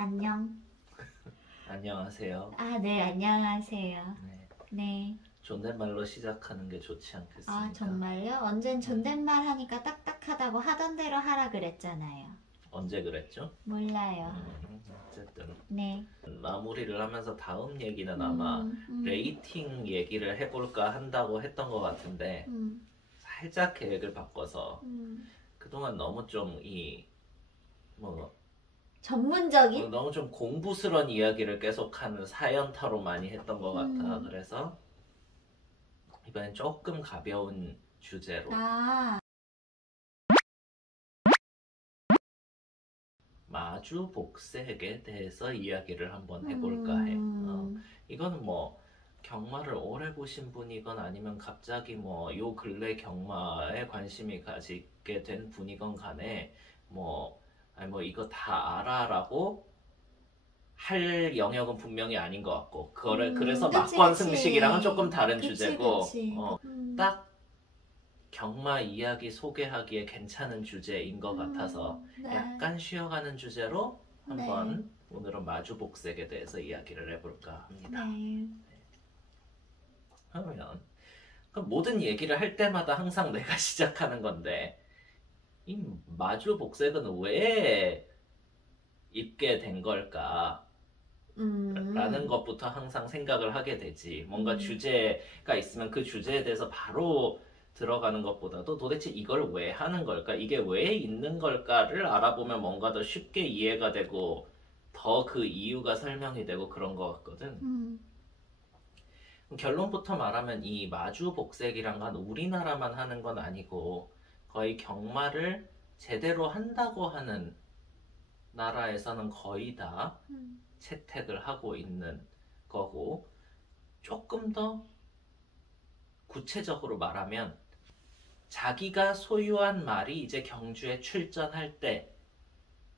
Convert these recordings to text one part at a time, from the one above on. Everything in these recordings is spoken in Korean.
안녕. 안녕하세요. 네, 안녕하세요. 네. 네. 존댓말로 시작하는 게 좋지 않겠습니까? 정말요? 언젠 존댓말 하니까 딱딱하다고 하던 대로 하라 그랬잖아요. 언제 그랬죠? 몰라요. 어쨌든 네. 마무리를 하면서 다음 얘기는 아마 레이팅 얘기를 해볼까 한다고 했던 것 같은데 살짝 계획을 바꿔서 그동안 너무 좀 전문적인? 너무 좀 공부스러운 이야기를 계속하는 사연타로 많이 했던 것 같아. 그래서 이번엔 조금 가벼운 주제로 마주 복색에 대해서 이야기를 한번 해볼까 해. 이거는 뭐 경마를 오래 보신 분이건 아니면 갑자기 뭐 요 근래 경마에 관심이 가지게 된 분이건 간에 뭐 이거 다 알아라고 할 영역은 분명히 아닌 것 같고 그래서 막권 승식이랑은 조금 다른 주제고 딱 경마 이야기 소개하기에 괜찮은 주제인 것 같아서 약간 쉬어가는 주제로 한번 오늘은 마주복색에 대해서 이야기를 해볼까 합니다. 그러면 모든 얘기를 할 때마다 항상 내가 시작하는 건데 이 마주복색은 왜 입게 된 걸까? 라는 것부터 항상 생각을 하게 되지. 뭔가 주제가 있으면 그 주제에 대해서 바로 들어가는 것보다도 도대체 이걸 왜 하는 걸까? 이게 왜 있는 걸까를 알아보면 뭔가 더 쉽게 이해가 되고 더 그 이유가 설명이 되고 그런 것 같거든. 결론부터 말하면 이 마주복색이란 건 우리나라만 하는 건 아니고 거의 경마를 제대로 한다고 하는 나라에서는 거의 다 채택을 하고 있는 거고, 조금 더 구체적으로 말하면 자기가 소유한 말이 이제 경주에 출전할 때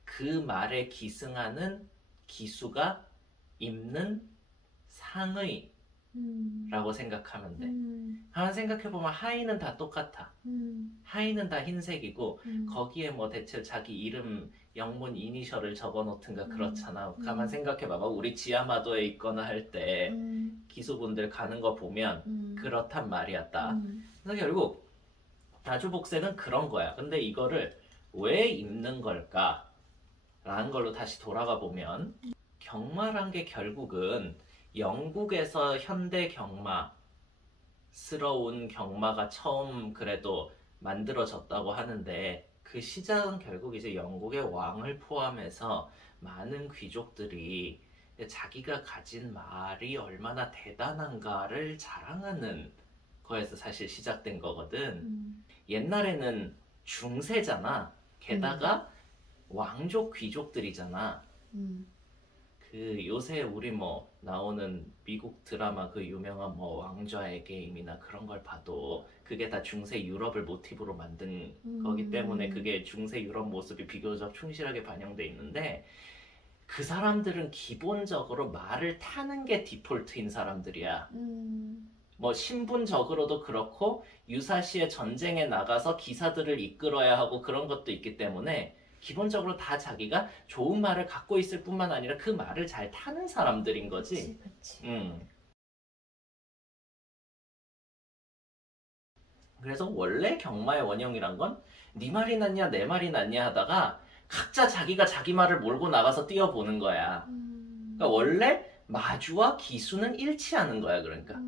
그 말에 기승하는 기수가 입는 상의 라고 생각하면 돼. 한번 생각해보면 하의는 다 똑같아. 하의는 다 흰색이고 거기에 뭐 대체 자기 이름 영문 이니셜을 적어놓든가 그렇잖아. 가만 생각해봐봐. 우리 지하마도에 있거나 할 때 기수분들 가는 거 보면 그렇단 말이었다. 그래서 결국 마주복색은 그런 거야. 근데 이거를 왜 입는 걸까? 라는 걸로 다시 돌아가 보면 경마란 게 결국은 영국에서 현대 경마스러운 경마가 처음 그래도 만들어졌다고 하는데 그 시작은 결국 이제 영국의 왕을 포함해서 많은 귀족들이 자기가 가진 말이 얼마나 대단한가를 자랑하는 거에서 사실 시작된 거거든. 옛날에는 중세잖아. 게다가 왕족 귀족들이잖아. 그 요새 우리 뭐 나오는 미국 드라마 그 유명한 뭐 왕좌의 게임이나 그런 걸 봐도 그게 다 중세 유럽을 모티브로 만든 거기 때문에 그게 중세 유럽 모습이 비교적 충실하게 반영돼 있는데 그 사람들은 기본적으로 말을 타는 게 디폴트인 사람들이야. 뭐 신분적으로도 그렇고 유사시에 전쟁에 나가서 기사들을 이끌어야 하고 그런 것도 있기 때문에 기본적으로 다 자기가 좋은 말을 갖고 있을 뿐만 아니라 그 말을 잘 타는 사람들인 거지. 그치. 그래서 원래 경마의 원형이란 건 네 말이 낫냐 내 말이 낫냐 하다가 각자 자기가 자기 말을 몰고 나가서 뛰어보는 거야. 그러니까 원래 마주와 기수는 일치하는 거야. 그러니까.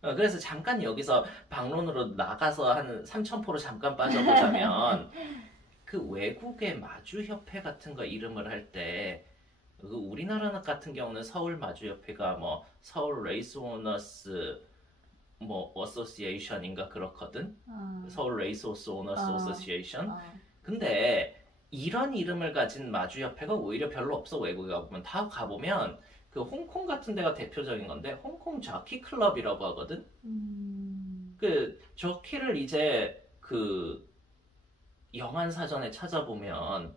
그래서 잠깐 여기서 방론으로 나가서 한 3000포로 잠깐 빠져보자면 그 외국의 마주협회 같은 거 이름을 할 때 그 우리나라 같은 경우는 서울 마주협회가 뭐 서울 레이스 오너스 뭐 어소시에이션인가 그렇거든. 서울 레이스 호스 오너스 어소시에이션. 근데 이런 이름을 가진 마주협회가 오히려 별로 없어. 외국에 가보면 다 가보면 그 홍콩 같은 데가 대표적인 건데 홍콩 저키 클럽이라고 하거든. 그 저키를 이제 그 영안 사전에 찾아보면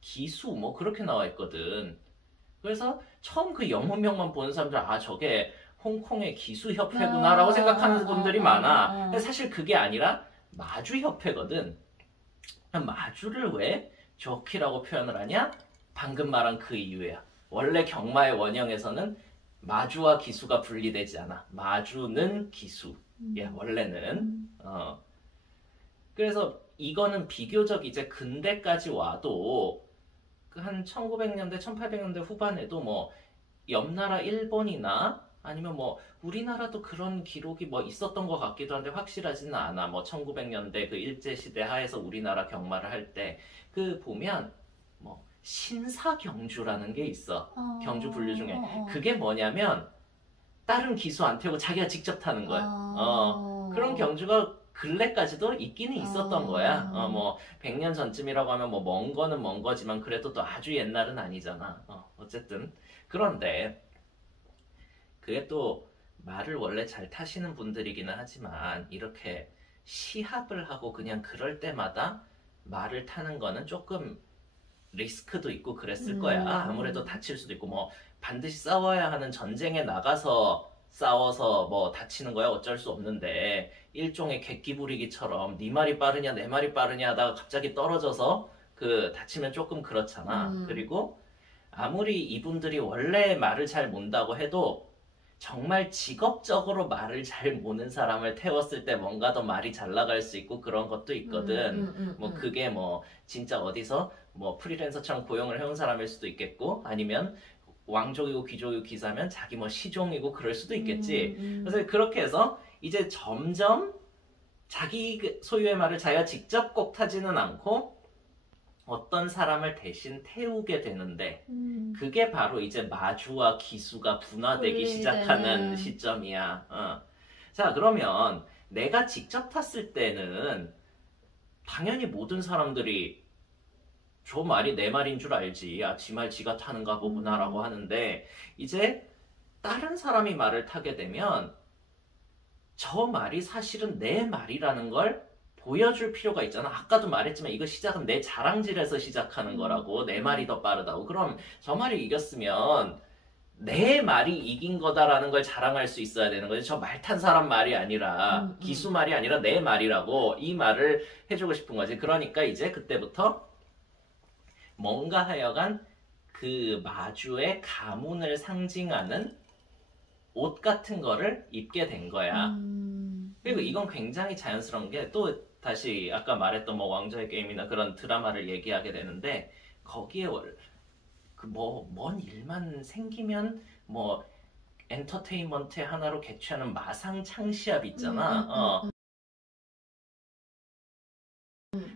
기수 뭐 그렇게 나와 있거든. 그래서 처음 그 영문명만 보는 사람들 저게 홍콩의 기수협회구나 라고 생각하는 분들이 많아. 근데 사실 그게 아니라 마주협회거든. 마주를 왜 저키라고 표현을 하냐? 방금 말한 그 이유야. 원래 경마의 원형에서는 마주와 기수가 분리되지 않아. 마주는 기수야, 원래는. 그래서 이거는 비교적 이제 근대까지 와도 그 한 1900년대, 1800년대 후반에도 뭐 옆나라 일본이나 아니면 뭐 우리나라도 그런 기록이 뭐 있었던 것 같기도 한데 확실하지는 않아. 뭐 1900년대 그 일제시대 하에서 우리나라 경마를 할 때 그 보면 뭐 신사경주라는 게 있어. 경주 분류 중에. 그게 뭐냐면 다른 기수 안 태우고 자기가 직접 타는 거야. 그런 경주가 근래까지도 있기는 있었던 거야. 뭐 100년 전쯤이라고 하면 뭐 먼 거는 먼 거지만 그래도 또 아주 옛날은 아니잖아. 어쨌든 그런데 그게 또 말을 원래 잘 타시는 분들이기는 하지만 이렇게 시합을 하고 그냥 그럴 때마다 말을 타는 거는 조금 리스크도 있고 그랬을 거야. 아무래도 다칠 수도 있고 뭐 반드시 싸워야 하는 전쟁에 나가서 싸워서 뭐 다치는 거야 어쩔 수 없는데 일종의 객기 부리기처럼 네 말이 빠르냐 내 말이 빠르냐 하다가 갑자기 떨어져서 그 다치면 조금 그렇잖아. 그리고 아무리 이분들이 원래 말을 잘 몬다고 해도 정말 직업적으로 말을 잘 모는 사람을 태웠을 때 뭔가 더 말이 잘 나갈 수 있고 그런 것도 있거든. 뭐 그게 뭐 진짜 어디서 뭐 프리랜서처럼 고용을 해온 사람일 수도 있겠고 아니면 왕족이고 귀족이고 기사면 자기 뭐 시종이고 그럴 수도 있겠지. 그래서 그렇게 해서 이제 점점 자기 소유의 말을 자기가 직접 꼭 타지는 않고 어떤 사람을 대신 태우게 되는데 그게 바로 이제 마주와 기수가 분화되기 시작하는 시점이야. 자, 그러면 내가 직접 탔을 때는 당연히 모든 사람들이 저 말이 내 말인 줄 알지. 아, 지 말 지가 타는가 보구나라고 하는데 이제 다른 사람이 말을 타게 되면 저 말이 사실은 내 말이라는 걸 보여줄 필요가 있잖아. 아까도 말했지만 이거 시작은 내 자랑질에서 시작하는 거라고. 내 말이 더 빠르다고. 그럼 저 말이 이겼으면 내 말이 이긴 거다라는 걸 자랑할 수 있어야 되는 거지. 저 말 탄 사람 말이 아니라 기수 말이 아니라 내 말이라고 이 말을 해주고 싶은 거지. 그러니까 이제 그때부터 뭔가 하여간 그 마주의 가문을 상징하는 옷 같은 거를 입게 된 거야. 그리고 이건 굉장히 자연스러운 게 또 다시 아까 말했던 뭐 왕좌의 게임이나 그런 드라마를 얘기하게 되는데 거기에 그 뭐 뭔 일만 생기면 뭐 엔터테인먼트의 하나로 개최하는 마상창시합 있잖아.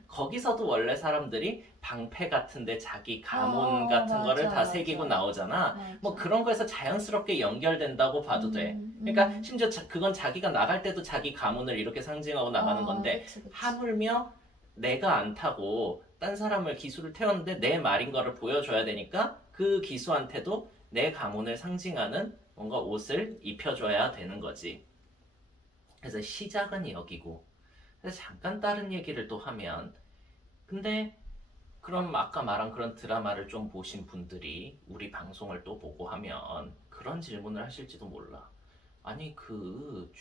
거기서도 원래 사람들이 방패 같은데 자기 가문 같은 거를 다 새기고 나오잖아. 뭐 그런 거에서 자연스럽게 연결된다고 봐도 돼. 그러니까 심지어 그건 자기가 나갈 때도 자기 가문을 이렇게 상징하고 나가는 건데 그치. 하물며 내가 안 타고 딴 사람을 기수를 태웠는데 내 말인 거를 보여줘야 되니까 그 기수한테도 내 가문을 상징하는 뭔가 옷을 입혀줘야 되는 거지. 그래서 시작은 여기고. 그래서 잠깐 다른 얘기를 또 하면 근데 그럼 아까 말한 그런 드라마를 좀 보신 분들이 우리 방송을 또 보고 하면 그런 질문을 하실지도 몰라. 아니 그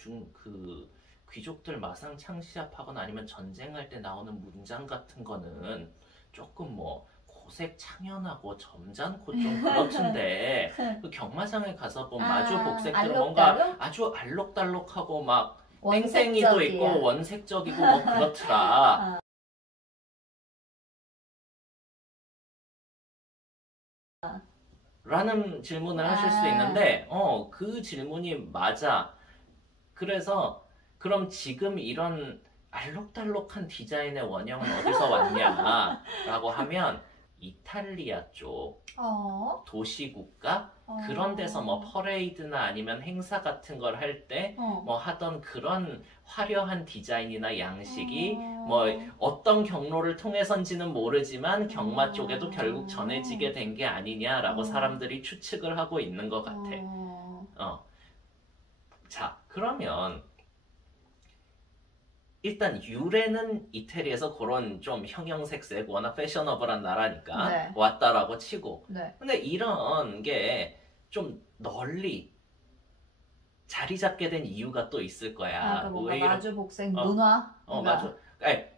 귀족들 마상 창시합하거나 아니면 전쟁할 때 나오는 문장 같은 거는 조금 뭐 고색 창연하고 점잖고 좀 그렇던데 그 경마장에 가서 본 마주 복색들은 뭔가 아주 알록달록하고 막 땡땡이도 있고 원색적이고 뭐 그렇더라. 라는 질문을 하실 수 있는데 그 질문이 맞아. 그래서 그럼 지금 이런 알록달록한 디자인의 원형은 어디서 왔냐 라고 하면 이탈리아 쪽 도시국가 그런 데서 뭐 퍼레이드나 아니면 행사 같은 걸 할 때 뭐 하던 그런 화려한 디자인이나 양식이 뭐 어떤 경로를 통해서인지는 모르지만 경마 쪽에도 결국 전해지게 된 게 아니냐라고 사람들이 추측을 하고 있는 것 같아. 자, 그러면 일단 유래는 이태리에서 그런 좀 형형색색 워낙 패셔너블한 나라니까 왔다라고 치고 근데 이런 게 좀 널리 자리 잡게 된 이유가 또 있을 거야. 뭔가 마주복색 문화?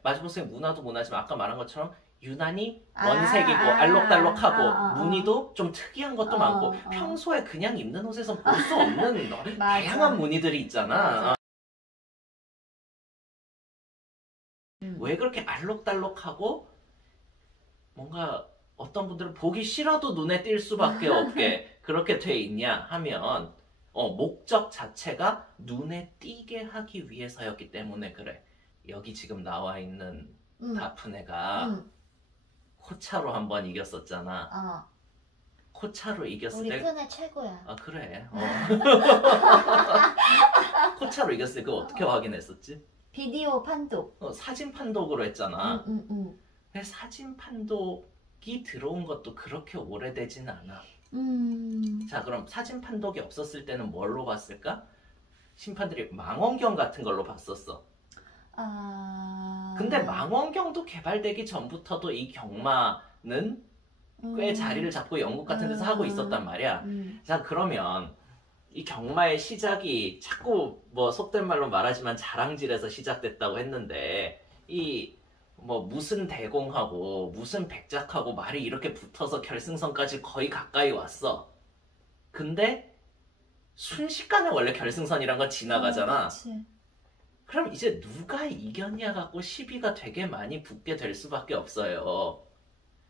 마주복색 문화도 문화지만 아까 말한 것처럼 유난히 아, 원색이고 아, 알록달록하고 무늬도 좀 특이한 것도 많고 어. 평소에 그냥 입는 옷에서 볼 수 없는 맞아. 다양한 무늬들이 있잖아. 왜 그렇게 알록달록하고 뭔가 어떤 분들은 보기 싫어도 눈에 띌 수밖에 없게 그렇게 돼 있냐 하면 목적 자체가 눈에 띄게 하기 위해서였기 때문에 그래. 여기 지금 나와 있는 다프네가 코차로 한번 이겼었잖아. 코차로 이겼을 우리 때 푸네 최고야. 아 그래. 코차로 이겼을 때 그거 어떻게 확인했었지? 비디오 판독. 사진 판독으로 했잖아. 응. 근데 사진 판독이 들어온 것도 그렇게 오래되진 않아. 자, 그럼 사진 판독이 없었을 때는 뭘로 봤을까? 심판들이 망원경 같은 걸로 봤었어. 근데 망원경도 개발되기 전부터도 이 경마는 꽤 자리를 잡고 영국 같은 데서 하고 있었단 말이야. 자, 그러면 이 경마의 시작이 자꾸 뭐 속된 말로 말하지만 자랑질에서 시작됐다고 했는데 이 뭐 무슨 대공하고 무슨 백작하고 말이 이렇게 붙어서 결승선까지 거의 가까이 왔어. 근데 순식간에 원래 결승선이란 건 지나가잖아. 그럼 이제 누가 이겼냐 갖고 시비가 되게 많이 붙게 될 수밖에 없어요.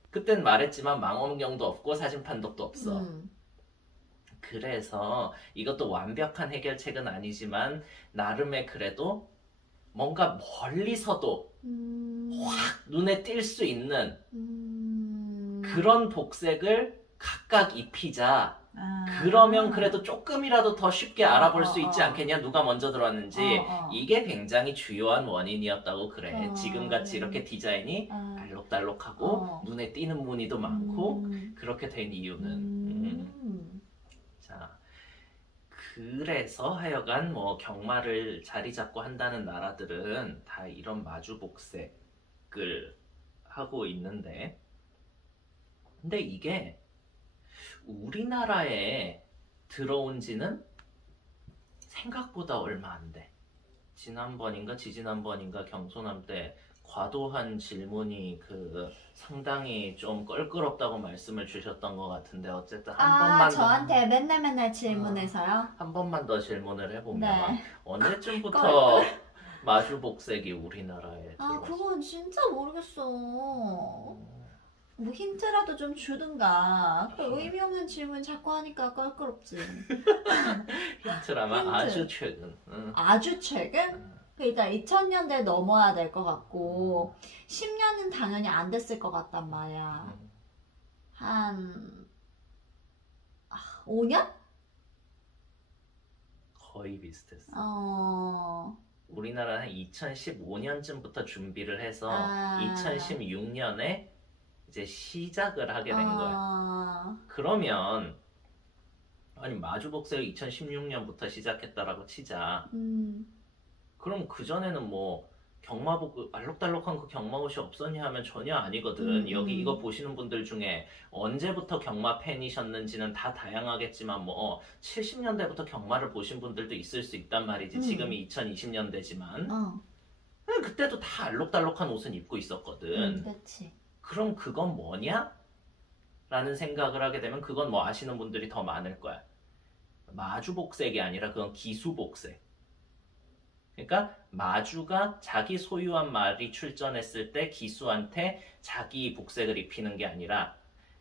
그땐 말했지만 망원경도 없고 사진 판독도 없어. 그래서 이것도 완벽한 해결책은 아니지만 나름의 그래도 뭔가 멀리서도 확 눈에 띌 수 있는 그런 복색을 각각 입히자. 그러면 그래도 조금이라도 더 쉽게 알아볼 수 있지 않겠냐? 누가 먼저 들어왔는지. 이게 굉장히 주요한 원인이었다고 그래. 지금같이 이렇게 디자인이 알록달록하고 눈에 띄는 무늬도 많고 그렇게 된 이유는 자, 그래서 하여간 뭐 경마를 자리 잡고 한다는 나라들은 다 이런 마주복색을 하고 있는데 근데 이게 우리나라에 들어온 지는 생각보다 얼마 안 돼. 지난번인가 지지난번인가 경소남 때 과도한 질문이 상당히 좀 껄끄럽다고 말씀을 주셨던 것 같은데 어쨌든 한 번만 저한테 맨날 질문해서요? 한 번만 더 질문을 해보면 네. 언제쯤부터 마주복색이 우리나라에 들어왔어? 그건 진짜 모르겠어. 뭐 힌트라도 좀 주든가. 의미 없는 질문 자꾸 하니까 껄끄럽지. 힌트라면 힌트. 아주 최근. 아주 최근? 일단 2000년대 넘어야 될 것 같고 10년은 당연히 안 됐을 것 같단 말이야. 한 5년? 거의 비슷했어. 우리나라는 한 2015년쯤부터 준비를 해서 2016년에 이제 시작을 하게 된 거야. 그러면 아니 마주복색을 2016년부터 시작했다라고 치자. 그럼 그전에는 뭐 경마복 알록달록한 그 경마 옷이 없었냐 하면 전혀 아니거든. 여기 이거 보시는 분들 중에 언제부터 경마 팬이셨는지는 다 다양하겠지만 뭐 70년대부터 경마를 보신 분들도 있을 수 있단 말이지. 지금이 2020년대지만 그때도 다 알록달록한 옷은 입고 있었거든. 그렇지. 그럼 그건 뭐냐? 라는 생각을 하게 되면 그건 뭐 아시는 분들이 더 많을 거야. 마주복색이 아니라 그건 기수복색. 그러니까 마주가 자기 소유한 말이 출전했을 때 기수한테 자기 복색을 입히는 게 아니라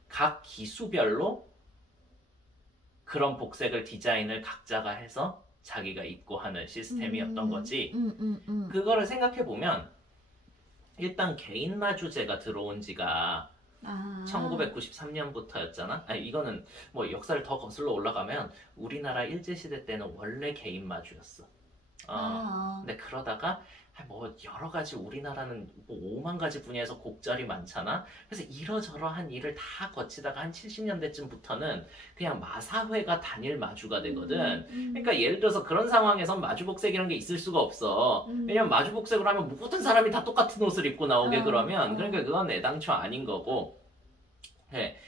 각 기수별로 그런 복색을 디자인을 각자가 해서 자기가 입고 하는 시스템이었던 거지. 그거를 생각해보면 일단 개인 마주제가 들어온 지가 1993년부터였잖아. 아니 이거는 뭐 역사를 더 거슬러 올라가면 우리나라 일제시대 때는 원래 개인 마주였어. 근데 그러다가 뭐 여러 가지 우리나라는 뭐 5만 가지 분야에서 곡절이 많잖아. 그래서 이러저러한 일을 다 거치다가 한 70년대쯤부터는 그냥 마사회가 단일 마주가 되거든. 그러니까 예를 들어서 그런 상황에선 마주복색이라는 게 있을 수가 없어. 왜냐면 마주복색으로 하면 모든 사람이 다 똑같은 옷을 입고 나오게 그러면 그러니까 그건 애당초 아닌 거고. 네.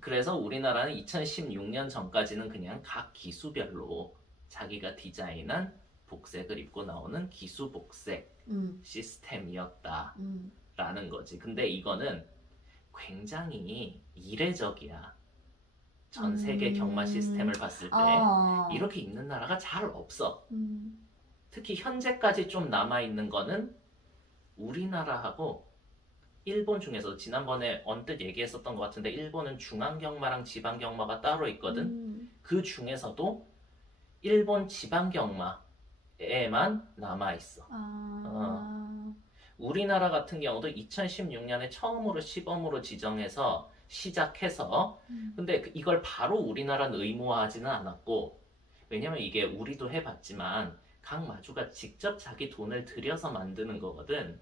그래서 우리나라는 2016년 전까지는 그냥 각 기수별로 자기가 디자인한 복색을 입고 나오는 기수복색 시스템이었다라는 라는 거지. 근데 이거는 굉장히 이례적이야. 전 세계 경마 시스템을 봤을 때 이렇게 있는 나라가 잘 없어. 특히 현재까지 좀 남아있는 거는 우리나라하고 일본 중에서 지난번에 언뜻 얘기했었던 것 같은데 일본은 중앙경마랑 지방경마가 따로 있거든. 그 중에서도 일본 지방경마에만 남아있어. 우리나라 같은 경우도 2016년에 처음으로 시범으로 지정해서 시작해서 근데 이걸 바로 우리나라는 의무화하지는 않았고 왜냐면 이게 우리도 해봤지만 각 마주가 직접 자기 돈을 들여서 만드는 거거든.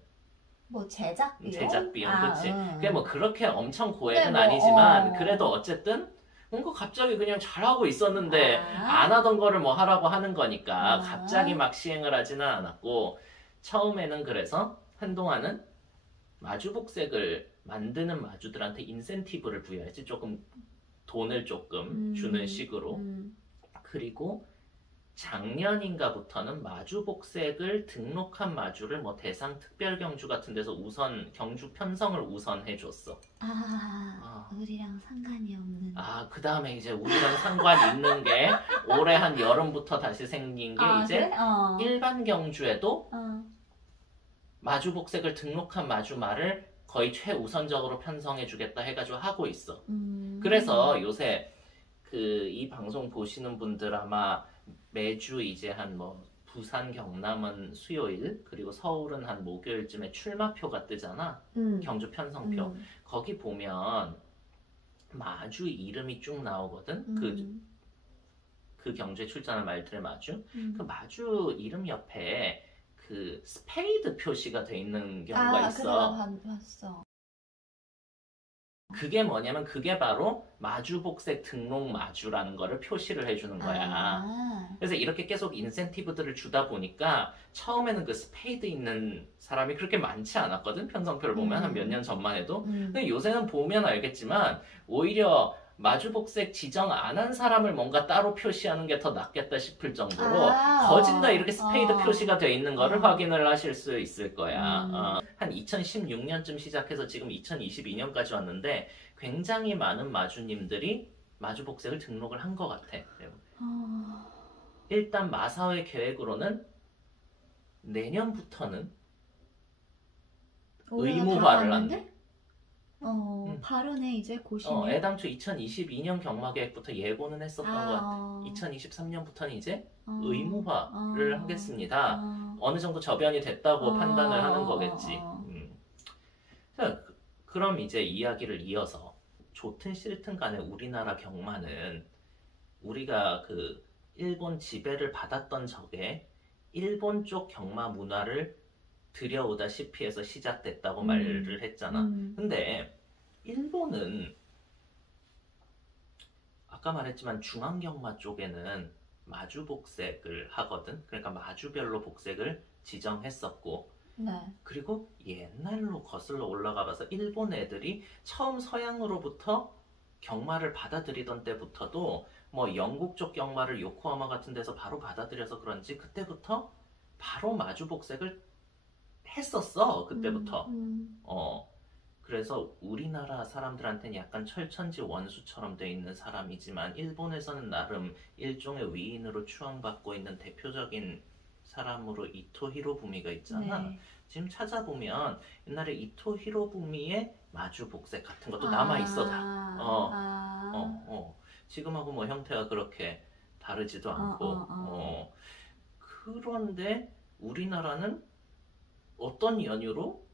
뭐 제작 비용? 제작 비용, 그치. 그게 뭐 그렇게 엄청 고액은 뭐, 아니지만 그래도 어쨌든 뭔가 갑자기 그냥 잘하고 있었는데 안 하던 거를 뭐 하라고 하는 거니까 갑자기 막 시행을 하지는 않았고 처음에는 그래서 한동안은 마주복색을 만드는 마주들한테 인센티브를 부여했지. 조금 돈을 조금 주는 식으로. 그리고 작년인가부터는 마주복색을 등록한 마주를 뭐 대상 특별경주 같은 데서 우선 경주 편성을 우선 해줬어. 우리랑 상관이 없는. 그 다음에 이제 우리랑 상관 있는 게 올해 한 여름부터 다시 생긴 게 이제 그래? 일반 경주에도 마주복색을 등록한 마주말을 거의 최우선적으로 편성해주겠다 해가지고 하고 있어. 그래서 요새 이 방송 보시는 분들 아마 매주 이제 한 뭐 부산 경남은 수요일 그리고 서울은 한 목요일쯤에 출마표가 뜨잖아. 경주 편성표. 거기 보면 마주 이름이 쭉 나오거든. 그 경주에 출전한 말들의 마주. 그 마주 이름 옆에 그 스페이드 표시가 돼 있는 경우가 있어. 그래, 봤어. 그게 뭐냐면 그게 바로 마주복색 등록 마주라는 거를 표시를 해주는 거야. 그래서 이렇게 계속 인센티브들을 주다 보니까 처음에는 그 스페이드 있는 사람이 그렇게 많지 않았거든. 편성표를 보면 한 몇 년 전만 해도. 근데 요새는 보면 알겠지만 오히려 마주복색 지정 안 한 사람을 뭔가 따로 표시하는 게 더 낫겠다 싶을 정도로 거진다 이렇게 스페이드 표시가 돼 있는 거를 확인을 하실 수 있을 거야. 한 2016년쯤 시작해서 지금 2022년까지 왔는데 굉장히 많은 마주님들이 마주복색을 등록을 한 것 같아. 일단 마사회 계획으로는 내년부터는 의무화를 한대. 바로네 이제 고시네. 애당초 2022년 경마계획부터 예고는 했었던 것 같아. 2023년부터는 이제 의무화를 하겠습니다. 어느 정도 저변이 됐다고 판단을 하는 거겠지. 자, 그럼 이제 이야기를 이어서 좋든 싫든 간에 우리나라 경마는 우리가 그 일본 지배를 받았던 적에 일본 쪽 경마 문화를 들여오다시피 해서 시작됐다고 말을 했잖아. 근데 일본은 아까 말했지만 중앙경마 쪽에는 마주복색을 하거든. 그러니까 마주별로 복색을 지정했었고 그리고 옛날로 거슬러 올라가 봐서 일본 애들이 처음 서양으로부터 경마를 받아들이던 때부터도 뭐 영국 쪽 경마를 요코하마 같은 데서 바로 받아들여서 그런지 그때부터 바로 마주복색을 했었어. 그때부터. 그래서 우리나라 사람들한테는 약간 철천지 원수처럼 돼 있는 사람이지만 일본에서는 나름 일종의 위인으로 추앙받고 있는 대표적인 사람으로 이토 히로부미가 있잖아. 지금 찾아보면 옛날에 이토 히로부미의 마주복색 같은 것도 남아있어 다. 지금하고 뭐 형태가 그렇게 다르지도 않고. 그런데 우리나라는 어떤 연유로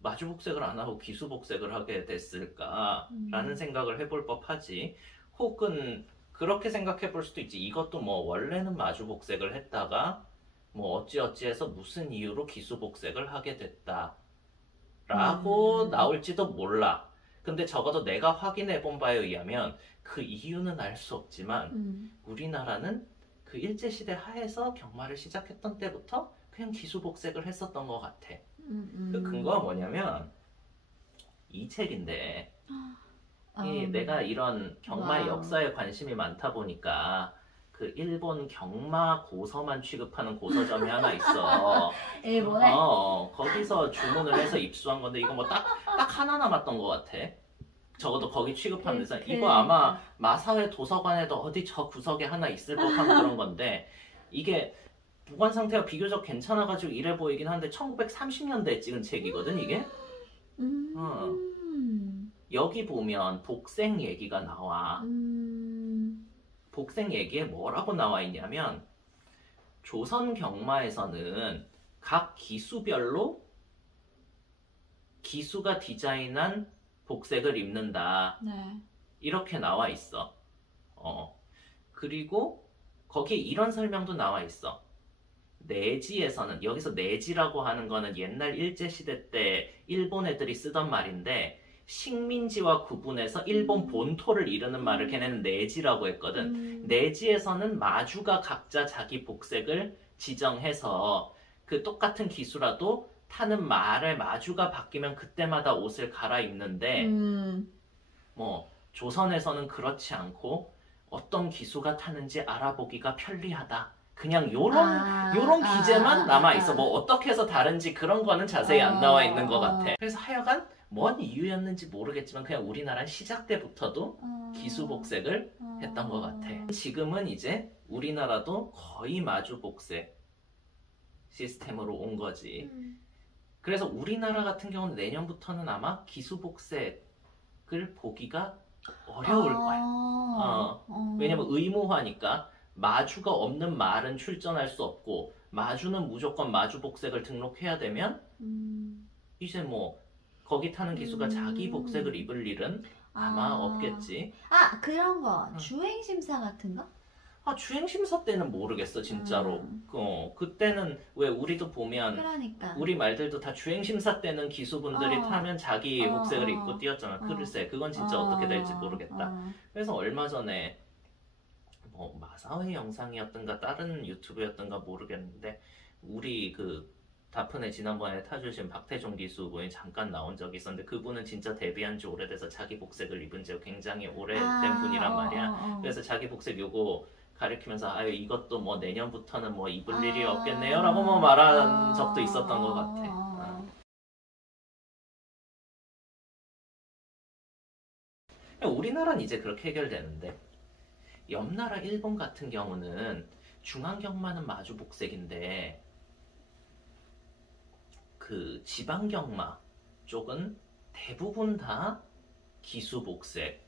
마주복색을 안 하고 기수복색을 하게 됐을까라는 생각을 해볼 법하지. 혹은 그렇게 생각해 볼 수도 있지. 이것도 뭐 원래는 마주복색을 했다가 뭐 어찌어찌해서 무슨 이유로 기수복색을 하게 됐다라고 나올지도 몰라. 근데 적어도 내가 확인해 본 바에 의하면 그 이유는 알 수 없지만 우리나라는 그 일제시대 하에서 경마를 시작했던 때부터 그냥 기수복색을 했었던 것 같아. 그 근거가 뭐냐면 이 책인데 내가 이런 경마 역사에 관심이 많다 보니까 그 일본 경마 고서만 취급하는 고서점이 하나 있어. 일본에? 거기서 주문을 해서 입수한 건데 이거 뭐 딱 하나 남았던 것 같아. 적어도 거기 취급하는 데서 이거 아마 마사회 도서관에도 어디 저 구석에 하나 있을 법한 그런 건데 이게 보관 상태가 비교적 괜찮아가지고 이래 보이긴 한데 1930년대에 찍은 책이거든 이게. 여기 보면 복생 얘기가 나와. 복생 얘기에 뭐라고 나와 있냐면 조선 경마에서는 각 기수별로 기수가 디자인한 복색을 입는다. 네. 이렇게 나와 있어. 그리고 거기에 이런 설명도 나와 있어. 내지에서는, 여기서 내지라고 하는 거는 옛날 일제시대 때 일본 애들이 쓰던 말인데 식민지와 구분해서 일본 본토를 이르는 말을 걔네는 내지라고 했거든. 내지에서는 마주가 각자 자기 복색을 지정해서 그 똑같은 기수라도 타는 말의 마주가 바뀌면 그때마다 옷을 갈아입는데 뭐 조선에서는 그렇지 않고 어떤 기수가 타는지 알아보기가 편리하다. 그냥 요런 기재만 남아있어. 뭐 어떻게 해서 다른지 그런 거는 자세히 안 나와 있는 것 같아. 그래서 하여간 뭔 이유였는지 모르겠지만 그냥 우리나라는 시작 때부터도 기수복색을 했던 것 같아. 지금은 이제 우리나라도 거의 마주복색 시스템으로 온 거지. 그래서 우리나라 같은 경우는 내년부터는 아마 기수복색을 보기가 어려울 거야. 왜냐면 의무화니까 마주가 없는 말은 출전할 수 없고 마주는 무조건 마주복색을 등록해야 되면 이제 뭐 거기 타는 기수가 자기 복색을 입을 일은 아마 없겠지. 그런 거 주행심사 같은 거? 주행심사 때는 모르겠어 진짜로. 그때는 왜 우리도 보면 그러니까. 우리 말들도 다 주행심사 때는 기수분들이 타면 자기 복색을 입고 뛰었잖아. 글쎄 그건 진짜 어떻게 될지 모르겠다. 그래서 얼마 전에 뭐 마사회 영상이었던가 다른 유튜브였던가 모르겠는데 우리 그 다프네 지난번에 타주신 박태종 기수분이 잠깐 나온 적이 있었는데 그분은 진짜 데뷔한 지 오래돼서 자기 복색을 입은 지 굉장히 오래된 분이란 말이야. 그래서 자기 복색 요거 가리키면서 이것도 뭐 내년부터는 뭐 입을 일이 없겠네요 라고 뭐 말한 적도 있었던 것 같아. 우리나라는 이제 그렇게 해결되는데 옆나라 일본 같은 경우는 중앙경마는 마주복색인데 그 지방경마 쪽은 대부분 다 기수복색이거든.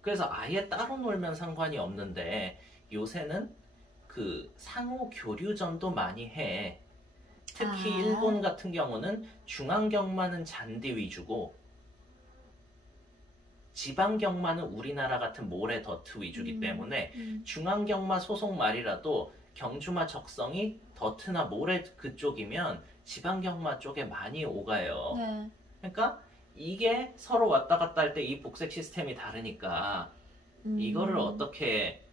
그래서 아예 따로 놀면 상관이 없는데 요새는 그 상호 교류전도 많이 해. 특히 일본 같은 경우는 중앙경마는 잔디 위주고 지방경마는 우리나라 같은 모래 더트 위주기 때문에 중앙경마 소속 말이라도 경주마 적성이 더트나 모래 그쪽이면 지방경마 쪽에 많이 오가요. 네. 그러니까 이게 서로 왔다 갔다 할 때 이 복색 시스템이 다르니까 이거를 어떻게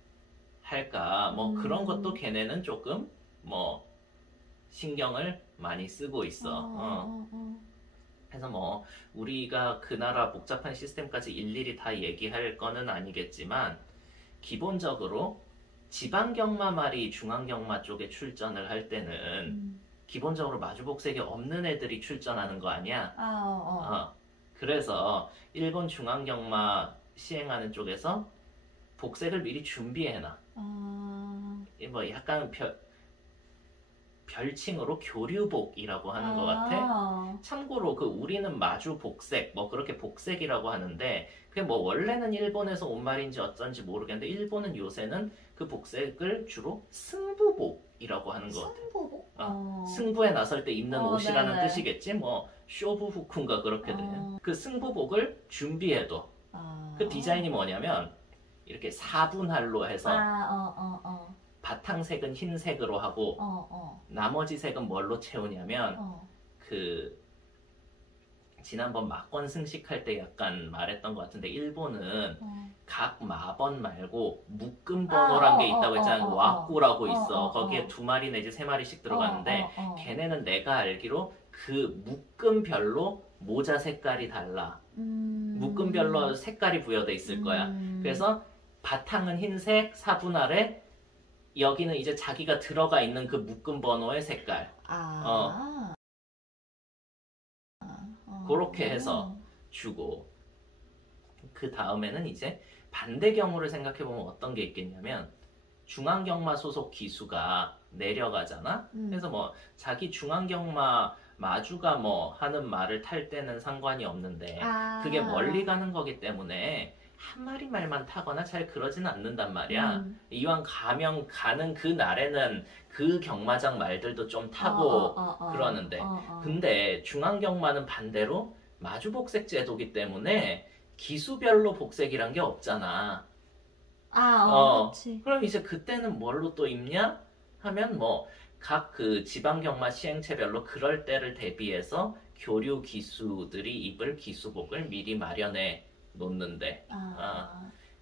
할까 뭐 그런 것도 걔네는 조금 뭐 신경을 많이 쓰고 있어. 그래서 뭐 우리가 그 나라 복잡한 시스템까지 일일이 다 얘기할 거는 아니겠지만 기본적으로 지방경마 말이 중앙경마 쪽에 출전을 할 때는 기본적으로 마주복색이 없는 애들이 출전하는 거 아니야? 그래서 일본 중앙경마 시행하는 쪽에서 복색을 미리 준비해놔. 뭐 약간 별칭으로 교류복이라고 하는 것 같아. 참고로 그 우리는 마주복색 뭐 그렇게 복색이라고 하는데 그게 뭐 원래는 일본에서 온 말인지 어쩐지 모르겠는데 일본은 요새는 그 복색을 주로 승부복이라고 하는 것 같아. 승부복? 승부에 나설 때 입는 옷이라는 네네. 뜻이겠지. 뭐 쇼부후쿠인가 그렇게 돼. 그 승부복을 준비해둬. 그 디자인이 뭐냐면 이렇게 4분할로 해서 바탕색은 흰색으로 하고 나머지 색은 뭘로 채우냐면 그 지난번 막권 승식할 때 약간 말했던 것 같은데 일본은 각 마번 말고 묶음 번호란 게 있다고 했잖아. 와꾸라고 있어. 거기에 2마리 내지 3마리씩 들어가는데 걔네는 내가 알기로 그 묶음별로 모자 색깔이 달라. 묶음별로 색깔이 부여돼 있을 거야. 그래서 바탕은 흰색, 사분할에 여기는 이제 자기가 들어가 있는 그 묶음 번호의 색깔. 그렇게 해서 주고, 그 다음에는 이제 반대 경우를 생각해보면 어떤 게 있겠냐면, 중앙경마 소속 기수가 내려가잖아. 그래서 뭐 자기 중앙경마 마주가 뭐 하는 말을 탈 때는 상관이 없는데, 그게 멀리 가는 거기 때문에 한 마리 말만 타거나 잘 그러지는 않는단 말이야. 이왕 가는 그 날에는 그 경마장 말들도 좀 타고 그러는데, 근데 중앙경마는 반대로 마주복색 제도기 때문에 기수별로 복색이란 게 없잖아. 그렇지. 그럼 이제 그때는 뭘로 또 입냐 하면 뭐 각 그 지방경마 시행체별로 그럴 때를 대비해서 교류 기수들이 입을 기수복을 미리 마련해 놓는데,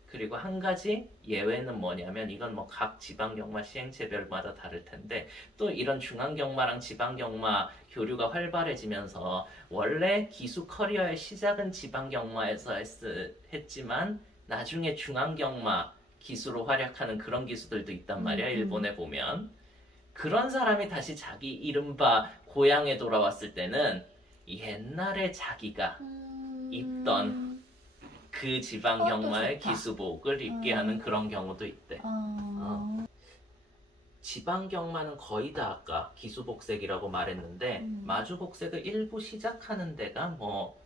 그리고 한 가지 예외는 뭐냐면, 이건 뭐 각 지방경마 시행체별마다 다를 텐데, 또 이런 중앙경마랑 지방경마 교류가 활발해지면서 원래 기수 커리어의 시작은 지방경마에서 했지만 나중에 중앙경마 기수로 활약하는 그런 기수들도 있단 말이야. 일본에 보면 그런 사람이 다시 자기 이른바 고향에 돌아왔을 때는 옛날에 자기가 입던 그 지방 경마의 기수복을 입게 하는 그런 경우도 있대. 지방 경마는 거의 다 아까 기수복색이라고 말했는데, 마주복색을 일부 시작하는 데가 뭐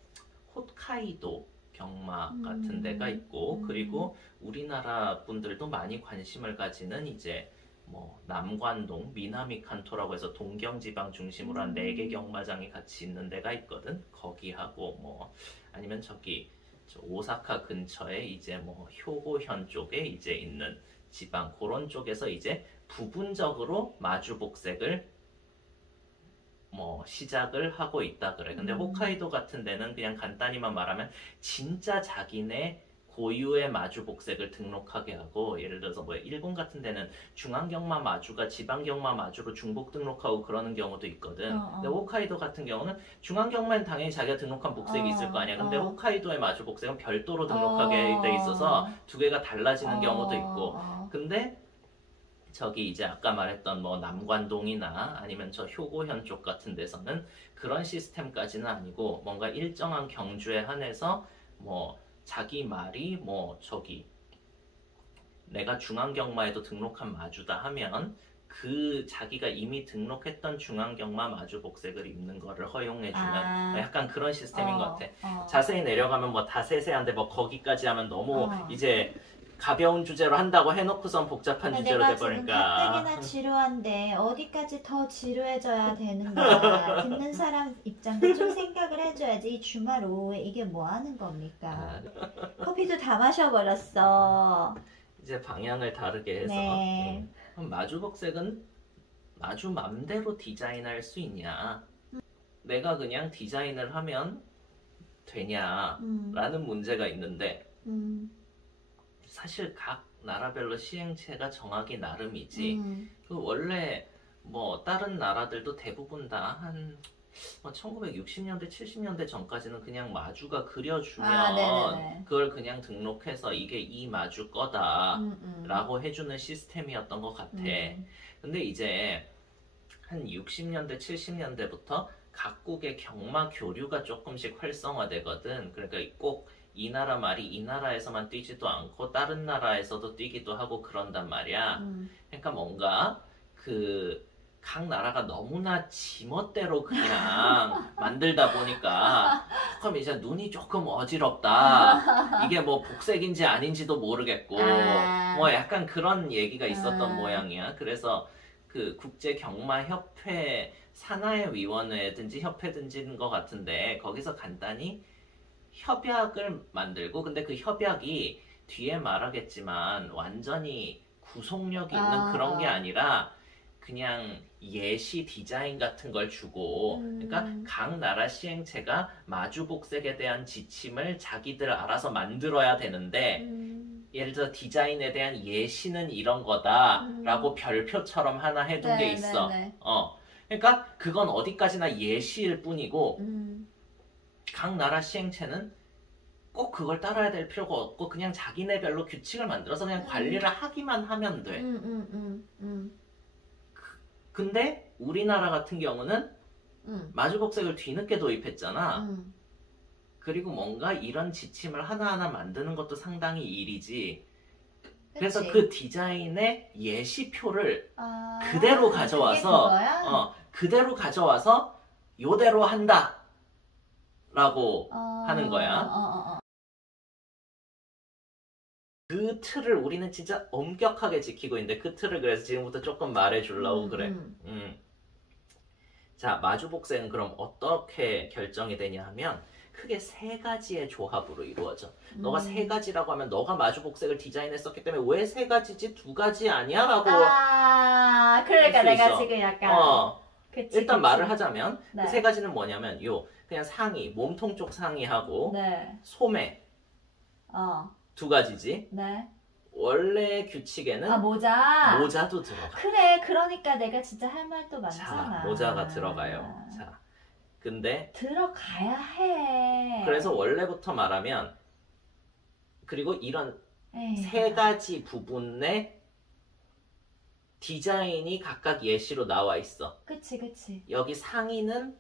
홋카이도 경마 같은 데가 있고, 그리고 우리나라 분들도 많이 관심을 가지는 이제 뭐 남관동, 미나미 칸토라고 해서 동경지방 중심으로 한 4개 경마장이 같이 있는 데가 있거든. 거기하고 뭐 아니면 저기 오사카 근처에 이제 뭐 효고현 쪽에 이제 있는 지방, 그런 쪽에서 이제 부분적으로 마주복색을 뭐 시작을 하고 있다 그래. 근데 홋카이도 같은 데는 그냥 간단히만 말하면 진짜 자기네 고유의 마주복색을 등록하게 하고, 예를 들어서 뭐 일본 같은 데는 중앙경마 마주가 지방경마 마주로 중복 등록하고 그러는 경우도 있거든. 근데 홋카이도 같은 경우는 중앙경마는 당연히 자기가 등록한 복색이 있을 거 아니야. 근데 홋카이도의 마주복색은 별도로 등록하게 돼 있어서 두 개가 달라지는 경우도 있고. 근데 저기 이제 아까 말했던 뭐 남관동이나 아니면 저 효고현 쪽 같은 데서는 그런 시스템까지는 아니고, 뭔가 일정한 경주에 한해서 뭐 자기 말이 뭐 저기 내가 중앙경마에도 등록한 마주다 하면 그 자기가 이미 등록했던 중앙경마 마주 복색을 입는 거를 허용해주는 약간 그런 시스템인 것 같아. 자세히 내려가면 뭐 다 세세한데 뭐 거기까지 하면 너무 이제 가벼운 주제로 한다고 해놓고선 복잡한 주제로 돼버리니까. 내가 지금 가뜩이나 지루한데 어디까지 더 지루해져야 되는 거야. 듣는 사람 입장도 좀 생각을 해줘야지. 이 주말 오후에 이게 뭐 하는 겁니까? 커피도 다 마셔버렸어. 이제 방향을 다르게 해서. 네. 그럼 마주복색은 마주 맘대로 디자인할 수 있냐? 내가 그냥 디자인을 하면 되냐라는 문제가 있는데, 사실 각 나라별로 시행체가 정하기 나름이지. 그 원래 뭐 다른 나라들도 대부분 다 한 1960년대, 70년대 전까지는 그냥 마주가 그려주면 그걸 그냥 등록해서 이게 이 마주 거다 라고 해주는 시스템이었던 것 같아. 근데 이제 한 60년대, 70년대부터 각국의 경마 교류가 조금씩 활성화되거든. 그러니까 꼭 이 나라 말이 이 나라에서만 뛰지도 않고 다른 나라에서도 뛰기도 하고 그런단 말이야. 그러니까 뭔가 각 나라가 너무나 지멋대로 그냥 만들다 보니까 그럼 이제 눈이 조금 어지럽다. 이게 뭐 복색인지 아닌지도 모르겠고 뭐 약간 그런 얘기가 있었던 모양이야. 그래서 그 국제경마협회 산하의 위원회든지 협회든지인 것 같은데 거기서 간단히 협약을 만들고, 근데 그 협약이 뒤에 말하겠지만 완전히 구속력 있는 그런 게 아니라 그냥 예시 디자인 같은 걸 주고, 그러니까 각 나라 시행체가 마주복색에 대한 지침을 자기들 알아서 만들어야 되는데 예를 들어 디자인에 대한 예시는 이런 거다라고 별표처럼 하나 해둔 게 있어. 그러니까 그건 어디까지나 예시일 뿐이고 각 나라 시행체는 꼭 그걸 따라야 될 필요가 없고 그냥 자기네별로 규칙을 만들어서 그냥 관리를 하기만 하면 돼. 근데 우리나라 같은 경우는 마주복색을 뒤늦게 도입했잖아. 그리고 뭔가 이런 지침을 하나하나 만드는 것도 상당히 일이지. 그래서 그치? 그 디자인의 예시표를 아, 그대로 그게 가져와서 그거야? 그대로 가져와서 요대로 한다 라고 어, 하는 거야. 그 틀을 우리는 진짜 엄격하게 지키고 있는데 그 틀을 그래서 지금부터 조금 말해주려고 그래. 자, 마주복색은 그럼 어떻게 결정이 되냐 하면 크게 세 가지의 조합으로 이루어져. 너가 세 가지라고 하면 너가 마주복색을 디자인했었기 때문에 왜 세 가지지 두 가지 아니야? 라고 아, 그러니까 할수 내가 있어. 지금 약간 그치, 일단 그치. 말을 하자면 네. 그 세 가지는 뭐냐면 그냥 상의, 몸통 쪽 상의하고 네. 소매 어. 두 가지지. 네. 원래 규칙에는 아, 모자. 모자도 들어가. 그래, 그러니까 내가 진짜 할 말도 많잖아. 자, 모자가 들어가요. 자, 근데 들어가야 해. 그래서 원래부터 말하면 그리고 이런 에이. 세 가지 부분의 디자인이 각각 예시로 나와 있어. 그치, 그치. 여기 상의는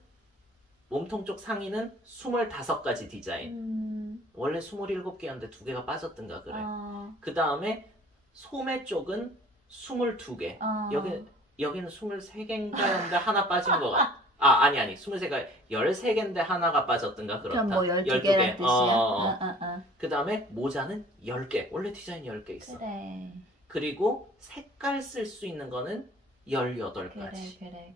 몸통 쪽 상의는 25가지 디자인. 원래 27개였는데 2개가 빠졌던가 그래. 그 다음에 소매 쪽은 22개. 여기는 23개인가였는데 하나 빠진 거 같아. 아니 23개가 13개인데 하나가 빠졌던가 그렇다. 그럼 뭐 12개란 뜻이야? 그 다음에 모자는 10개. 원래 디자인 10개 있어. 그래. 그리고 색깔 쓸 수 있는 거는 18가지. 그래.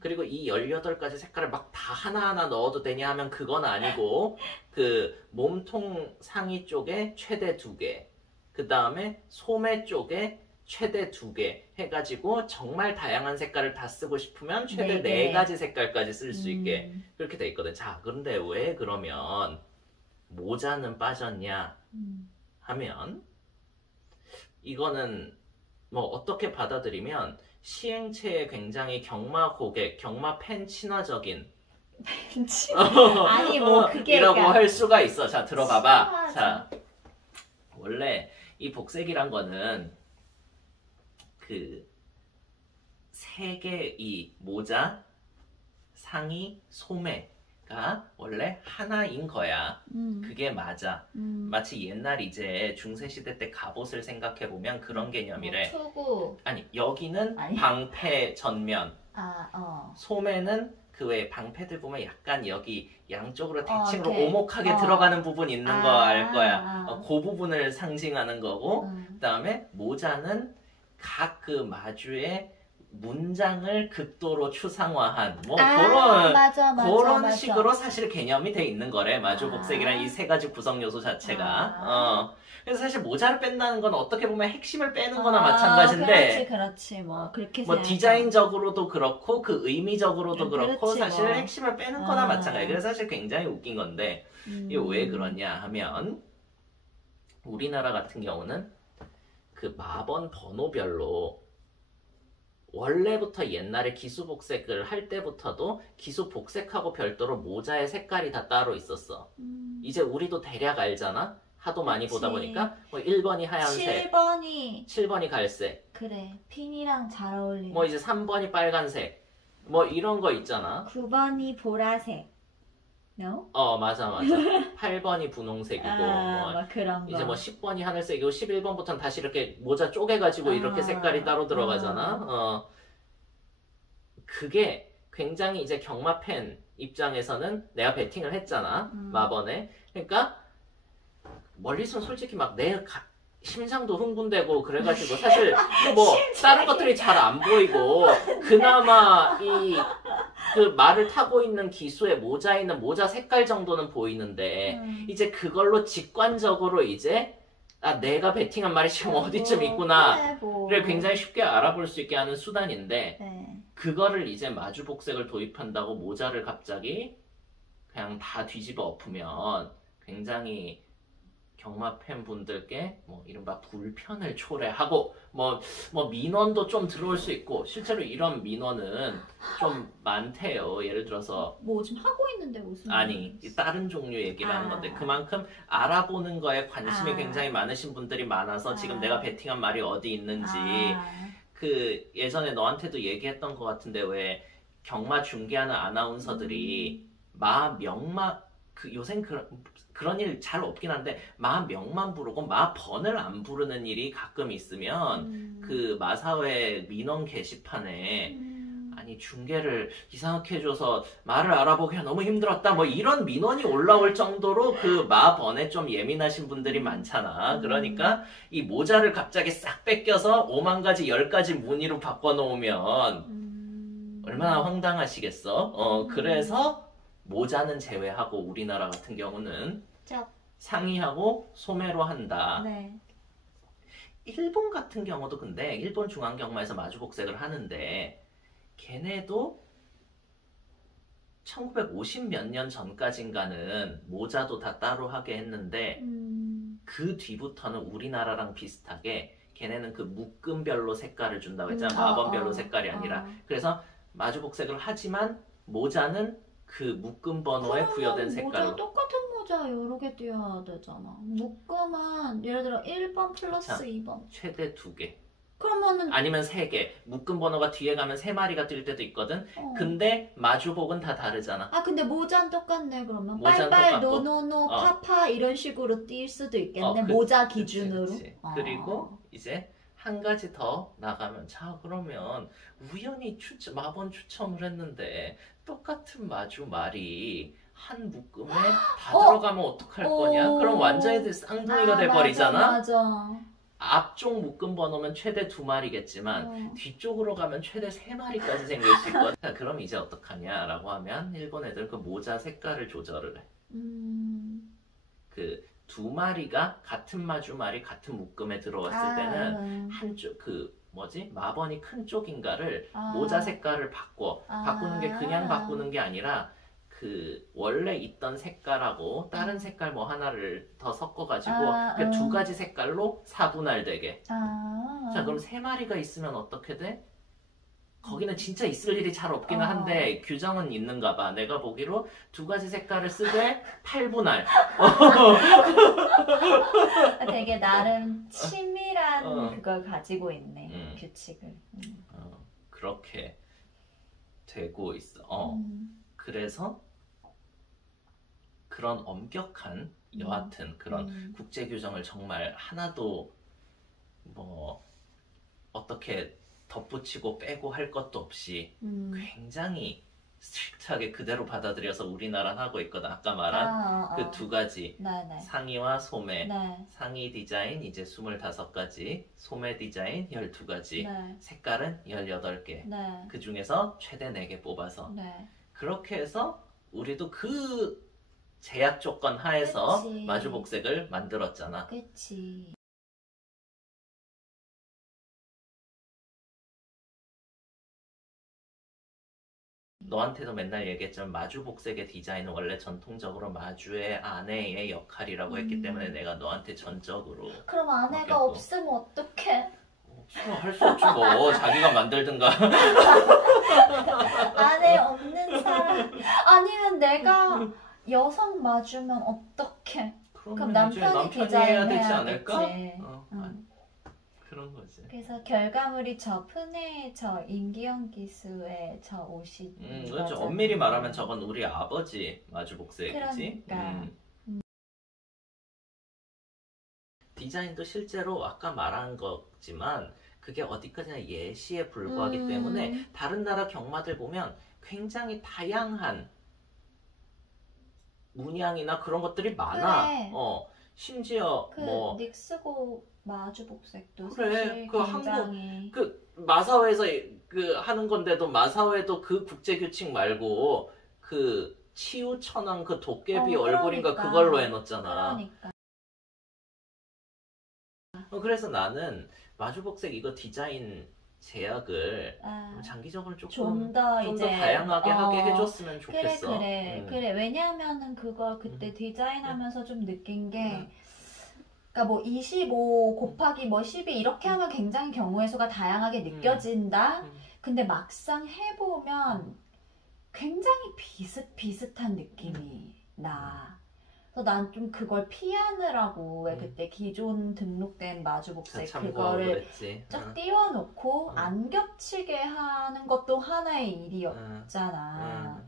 그리고 이 18가지 색깔을 막 다 하나하나 넣어도 되냐 하면 그건 아니고 그 몸통 상의 쪽에 최대 2개, 그 다음에 소매 쪽에 최대 2개 해가지고 정말 다양한 색깔을 다 쓰고 싶으면 최대 4가지 색깔까지 쓸 수 있게 그렇게 돼 있거든. 자, 그런데 왜 그러면 모자는 빠졌냐 하면 이거는 뭐 어떻게 받아들이면 시행체에 굉장히 경마 고객, 경마 팬 친화적인 아니 뭐 그게 이라고 그러니까 할 수가 있어. 자, 들어봐봐. 친화적. 자, 원래 이 복색이란 거는 그 세 개 이 모자, 상의, 소매가 원래 하나인 거야. 그게 맞아. 마치 옛날 이제 중세시대 때 갑옷을 생각해보면 그런 개념이래. 투구. 아니, 여기는 아니. 방패 전면, 아, 소매는 그 외에 방패들 보면 약간 여기 양쪽으로 대칭으로 오케이. 오목하게 들어가는 부분 있는 거 알 거야. 아. 그 부분을 상징하는 거고, 음. 그 다음에 모자는 각 그 마주의 문장을 극도로 추상화한 뭐 맞아. 그런 식으로 사실 개념이 돼 있는 거래. 마주복색이란 아. 이 세 가지 구성 요소 자체가. 그래서 사실 모자를 뺀다는 건 어떻게 보면 핵심을 빼는 거나 마찬가지인데 그렇지 뭐 그렇게 뭐 생각해. 디자인적으로도 그렇고 그 의미적으로도 그렇고 그렇지, 사실 뭐. 핵심을 빼는 거나 마찬가지야. 그래서 사실 굉장히 웃긴 건데 이게 왜 음. 그러냐 하면 우리나라 같은 경우는 그 마번 번호별로 원래부터 옛날에 기수복색을 할 때부터도 기수복색하고 별도로 모자의 색깔이 다 따로 있었어. 이제 우리도 대략 알잖아? 하도 많이 그치. 보다 보니까 뭐 1번이 하얀색, 7번이 갈색, 그래 핀이랑 잘 어울리는 뭐 이제 3번이 빨간색, 뭐 이런 거 있잖아. 9번이 보라색. No? 맞아. 8번이 분홍색이고 뭐 막 그런 거. 이제 뭐 10번이 하늘색이고 11번부터는 다시 이렇게 모자 쪼개가지고 이렇게 색깔이 따로 들어가잖아. 그게 굉장히 이제 경마 팬 입장에서는 내가 베팅을 했잖아. 마번에. 그러니까 멀리서 솔직히 막 내 심장도 흥분되고 그래가지고 사실 뭐 다른 것들이 잘 안 보이고 그나마 이 그 말을 타고 있는 기수의 모자에 있는 모자 색깔 정도는 보이는데 이제 그걸로 직관적으로 이제 내가 베팅한 말이 지금 어디쯤 있구나를 굉장히 쉽게 알아볼 수 있게 하는 수단인데 네. 그거를 이제 마주복색을 도입한다고 모자를 갑자기 그냥 다 뒤집어 엎으면 굉장히 경마 팬분들께 뭐 이른바 불편을 초래하고 뭐 민원도 좀 들어올 수 있고 실제로 이런 민원은 좀 많대요. 예를 들어서 뭐 지금 하고 있는데 무슨 아니 다른 종류 얘기를 하는 건데 그만큼 알아보는 거에 관심이 굉장히 많으신 분들이 많아서 지금 내가 베팅한 말이 어디 있는지 그 예전에 너한테도 얘기했던 것 같은데 왜 경마 중계하는 아나운서들이 마 명마 그 요새 그런 일 잘 없긴 한데 마 명만 부르고 마 번을 안 부르는 일이 가끔 있으면 그 마사회 민원 게시판에 아니 중계를 이상하게 해줘서 말을 알아보기가 너무 힘들었다 뭐 이런 민원이 올라올 정도로 그 마 번에 좀 예민하신 분들이 많잖아. 그러니까 이 모자를 갑자기 싹 뺏겨서 5만 가지 10가지 무늬로 바꿔놓으면 얼마나 황당하시겠어. 그래서 모자는 제외하고 우리나라 같은 경우는 상의하고 소매로 한다. 네. 일본 같은 경우도 근데 일본 중앙경마에서 마주복색을 하는데 걔네도 1950 몇 년 전까진가는 모자도 다 따로 하게 했는데 그 뒤부터는 우리나라랑 비슷하게 걔네는 그 묶음별로 색깔을 준다고 했잖아. 마번별로 색깔이 아니라. 그래서 마주복색을 하지만 모자는 그 묶음 번호에 부여된 색깔로. 모자 똑같은 모자 여러 개 띄어야 되잖아. 묶음은 예를 들어 1번 플러스 2번. 최대 2개. 그러면은 아니면 3개. 묶음 번호가 뒤에 가면 3마리가 뜰 때도 있거든. 근데 마주복은 다 다르잖아. 근데 모자는 똑같네. 그러면 모자는 빨빨 똑같고. 노노노 파파 이런 식으로 띌 수도 있겠네. 모자 기준으로. 그치. 그리고 이제 한 가지 더 나가면 자 그러면 우연히 마번 추첨을 했는데 똑같은 마주 말이 한 묶음에 다 들어가면 어떡할 거냐? 그럼 완전히 쌍둥이가 돼버리잖아. 맞아. 앞쪽 묶음 번호면 최대 2마리겠지만 뒤쪽으로 가면 최대 3마리까지 생길 수 있거든. 자, 그럼 이제 어떡하냐라고 하면 일본 애들 그 모자 색깔을 조절을 해. 그 2마리가 같은 마주말이 같은 묶음에 들어왔을 때는 한쪽 마번이 큰 쪽인가를 모자 색깔을 바꾸는 게 그냥 바꾸는 게 아니라 그 원래 있던 색깔하고 다른 색깔 뭐 하나를 더 섞어가지고 그 2가지 색깔로 4분할 되게. 자 그럼 3마리가 있으면 어떻게 돼? 거기는 진짜 있을 일이 잘 없기는 한데 규정은 있는가 봐. 내가 보기로 2가지 색깔을 쓰되 8분할. 되게 나름 치밀한 그걸 가지고 있네. 규칙을. 그렇게 되고 있어. 그래서 그런 엄격한 여하튼 그런 국제 규정을 정말 하나도 뭐 어떻게 덧붙이고 빼고 할 것도 없이 굉장히 스트릭트하게 그대로 받아들여서 우리나라는 하고 있거든. 아까 말한 그 2가지 상의와 소매. 상의 디자인 이제 25가지, 소매 디자인 12가지, 색깔은 18개. 그 중에서 최대 4개 뽑아서 그렇게 해서 우리도 그 제약 조건 하에서 마주복색을 만들었잖아. 그치. 너한테도 맨날 얘기했지만 마주복색의 디자인은 원래 전통적으로 마주의 아내의 역할이라고 했기 때문에 내가 너한테 전적으로 그럼 아내가 맡겼고. 없으면 어떡해? 할 수 없지 뭐. 자기가 만들든가. 아내 없는 사람 아니면 내가 여성 맞으면 어떡해? 그럼 남편이 해야 되지 않을까? 그런 거지. 그래서 결과물이 저 푸네 저 임기영 기수의 저 옷이 그렇죠. 엄밀히 말하면 저건 우리 아버지 마주복색이지. 그러니까. 디자인도 실제로 아까 말한 거지만 그게 어디까지나 예시에 불과하기 때문에 다른 나라 경마들 보면 굉장히 다양한 문양이나 그런 것들이 많아. 그래. 심지어 그 뭐 닉스고 마주복색도 그래, 사실 그 굉장히 그 마사회에서 그 하는 건데도 마사회도 그 국제 규칙 말고 그 치유 천왕 그 도깨비 얼굴인가 그러니까. 그걸로 해놓잖아. 그러니까. 그래서 나는 마주복색 이거 디자인 제약을 장기적으로 좀 더 다양하게 하게 해줬으면 좋겠어. 그래. 왜냐하면은 그걸 그때 디자인하면서 좀 느낀 게 그러니까 뭐 25 곱하기 뭐 12 이렇게 하면 굉장히 경우의 수가 다양하게 느껴진다. 근데 막상 해보면 굉장히 비슷비슷한 느낌이 나. 그래서 난 좀 그걸 피하느라고 왜 그때 기존 등록된 마주복색 그거를 쫙 띄워놓고 안 겹치게 하는 것도 하나의 일이었잖아.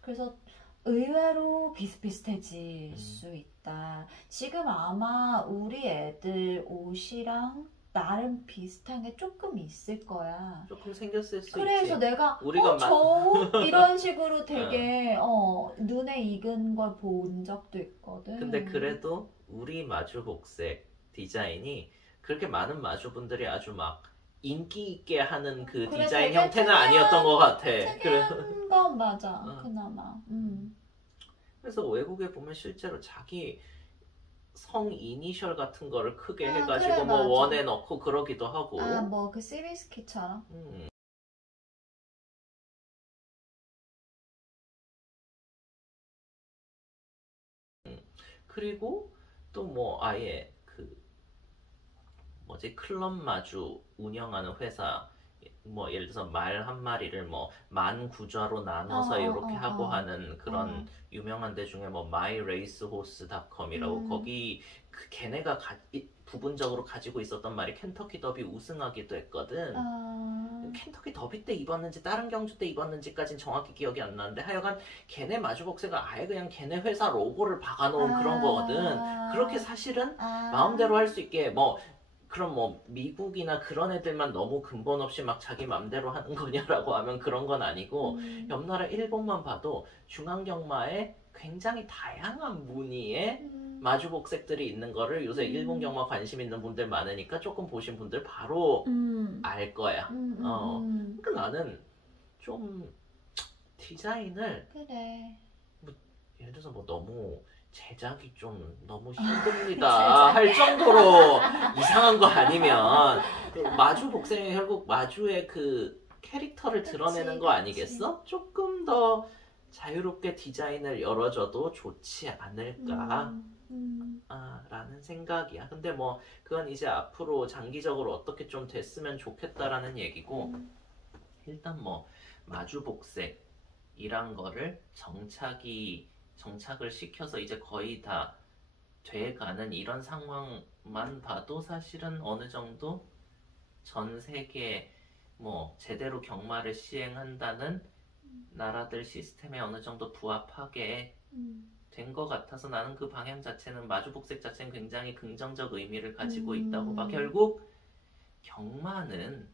그래서 의외로 비슷비슷해질 수 있다. 지금 아마 우리 애들 옷이랑 나름 비슷한 게 조금 있을 거야. 조금 생겼을 수 그래서 있지. 내가 우리가 저 옷? 이런 식으로 되게 눈에 익은 걸 본 적도 있거든. 근데 그래도 우리 마주복색 디자인이 그렇게 많은 마주분들이 아주 막 인기 있게 하는 그 그래, 디자인 되게 형태는 아니었던 것 같아. 특이한 건 맞아. 그나마. 그래서 외국에 보면 실제로 자기 성 이니셜 같은 거를 크게 해가지고 그래, 뭐 맞아. 원에 넣고 그러기도 하고. 뭐 그 시리스키처럼. 그리고 또 뭐 아예 그 뭐지 클럽 마주 운영하는 회사 뭐 예를 들어서 말 한 마리를 뭐 10,000구좌로 나눠서 이렇게 하고 하는 그런 유명한 데 중에 뭐 myracehorse.com이라고 거기 그 걔네가 부분적으로 가지고 있었던 말이 켄터키 더비 우승하기도 했거든. 켄터키 더비 때 입었는지 다른 경주 때 입었는지까진 정확히 기억이 안 나는데 하여간 걔네 마주복색을 아예 그냥 걔네 회사 로고를 박아놓은 그런 거거든. 그렇게 사실은 마음대로 할 수 있게 뭐 그럼 뭐 미국이나 그런 애들만 너무 근본 없이 막 자기 맘대로 하는 거냐라고 하면 그런 건 아니고 옆 나라 일본만 봐도 중앙경마에 굉장히 다양한 무늬의 마주복색들이 있는 거를 요새 일본 경마 관심 있는 분들 많으니까 조금 보신 분들 바로 알 거야. 그러니까 나는 좀 디자인을 그래. 뭐 예를 들어서 뭐 너무 제작이 좀 너무 힘듭니다 할 정도로 이상한 거 아니면 마주 복생이 결국 마주의 그 캐릭터를 드러내는 거 아니겠어? 조금 더 자유롭게 디자인을 열어줘도 좋지 않을까 라는 생각이야. 근데 뭐 그건 이제 앞으로 장기적으로 어떻게 좀 됐으면 좋겠다라는 얘기고 일단 뭐 마주 복색이란 거를 정착을 시켜서 이제 거의 다 돼가는 이런 상황만 봐도 사실은 어느 정도 전 세계 뭐 제대로 경마를 시행한다는 나라들 시스템에 어느 정도 부합하게 된 것 같아서 나는 그 방향 자체는 마주복색 자체는 굉장히 긍정적 의미를 가지고 있다고 봐. 결국 경마는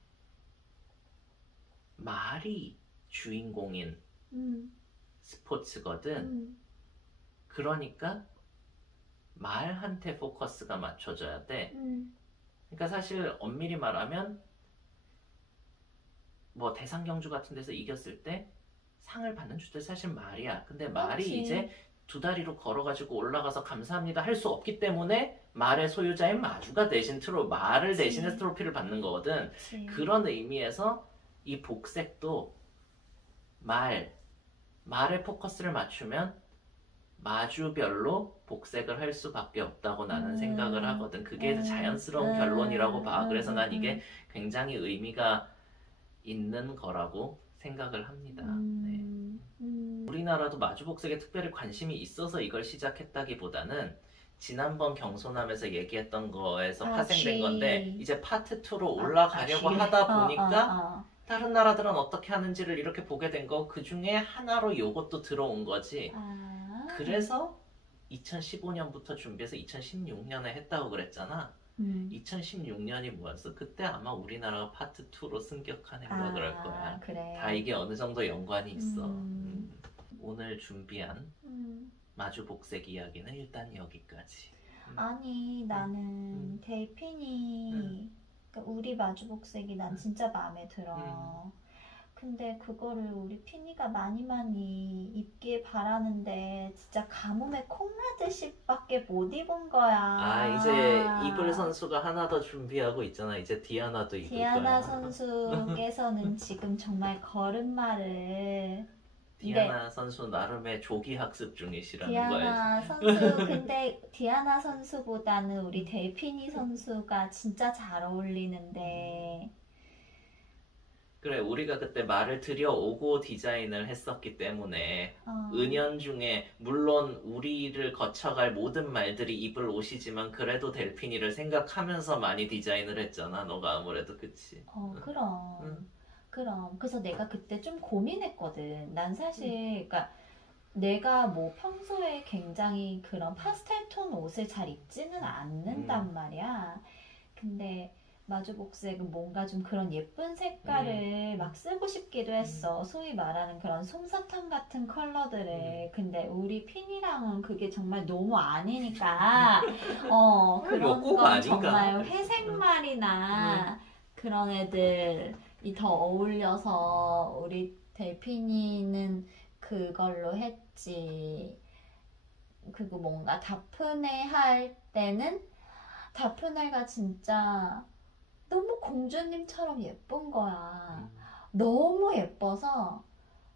말이 주인공인 스포츠거든. 그러니까 말한테 포커스가 맞춰져야 돼. 그러니까 사실 엄밀히 말하면 뭐 대상경주 같은 데서 이겼을 때 상을 받는 주들 사실 말이야. 근데 말이 그렇지. 이제 두 다리로 걸어가지고 올라가서 감사합니다 할 수 없기 때문에 말의 소유자인 마주가 대신 말을 대신해서 트로피를 받는 거거든. 그런 의미에서 이 복색도 말에 포커스를 맞추면 마주별로 복색을 할 수밖에 없다고 나는 생각을 하거든. 그게 자연스러운 결론이라고 봐. 그래서 난 이게 굉장히 의미가 있는 거라고 생각을 합니다. 네. 우리나라도 마주복색에 특별히 관심이 있어서 이걸 시작했다기보다는 지난번 경소남에서 얘기했던 거에서 파생된 건데 이제 파트 2로 올라가려고 하다 보니까 다른 나라들은 어떻게 하는지를 이렇게 보게 된 거 그 중에 하나로 요것도 들어온 거지. 그래서 2015년부터 준비해서 2016년에 했다고 그랬잖아. 2016년이 뭐였어? 그때 아마 우리나라가 파트 2로 승격하는가 그럴 거야. 그래. 다 이게 어느 정도 연관이 있어. 오늘 준비한 마주복색 이야기는 일단 여기까지. 아니 나는 데이핀이 그러니까 우리 마주복색이 난 진짜 마음에 들어. 근데 그거를 우리 피니가 많이 입길 바라는데 진짜 가뭄에 콩나듯이 밖에 못 입은 거야. 이제 입을 선수가 하나 더 준비하고 있잖아. 이제 디아나도 입을 거야. 디아나 선수께서는 지금 정말 걸음마를 디아나 선수 나름의 조기 학습 중이시라는 거예요. 디아나 선수 근데 디아나 선수보다는 우리 델피니 선수가 진짜 잘 어울리는데 그래, 우리가 그때 말을 들여오고 디자인을 했었기 때문에 은연중에 물론 우리를 거쳐갈 모든 말들이 입을 오시지만 그래도 델피니를 생각하면서 많이 디자인을 했잖아. 너가 아무래도 그치? 그럼 그럼 그래서 내가 그때 좀 고민했거든. 난 사실 그러니까 내가 뭐 평소에 굉장히 그런 파스텔 톤 옷을 잘 입지는 않는단 말이야. 근데 마주복색은 뭔가 좀 그런 예쁜 색깔을 막 쓰고 싶기도 했어. 소위 말하는 그런 솜사탕 같은 컬러들을. 근데 우리 핀이랑은 그게 정말 너무 아니니까 그런 꼭 건 아닌가? 정말 회색말이나 그런 애들이 더 어울려서 우리 델피니는 그걸로 했지. 그리고 뭔가 다프네 할 때는 다프네가 진짜 너무 공주님처럼 예쁜 거야. 너무 예뻐서